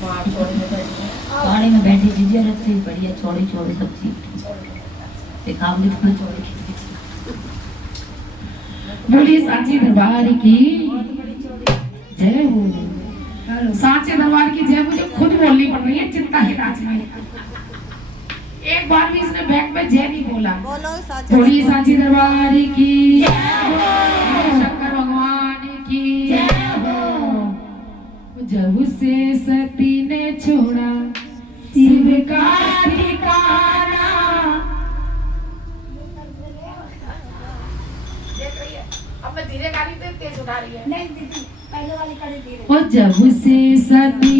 गाड़ी में बैठी चीजें रखती बढ़िया छोड़ी छोड़ी सब चीज दिखावली तो छोड़ी। बोलिए सांची दरबार की जय हो। सांची दरबार की जय मुझे खुद बोलनी पड़ रही है चिंता के राज में। एक बार भी इसने बैक में जय नहीं बोला। बोलिए सांची दरबार की जय हो। शंकर भगवान की जय हो। जब से सती ने छोड़ा शिव का ठिकाना। अब मैं धीरे गाड़ी तेज उठा रही है। नहीं दीदी पहले वाली गाड़ी धीरे। और जब से सती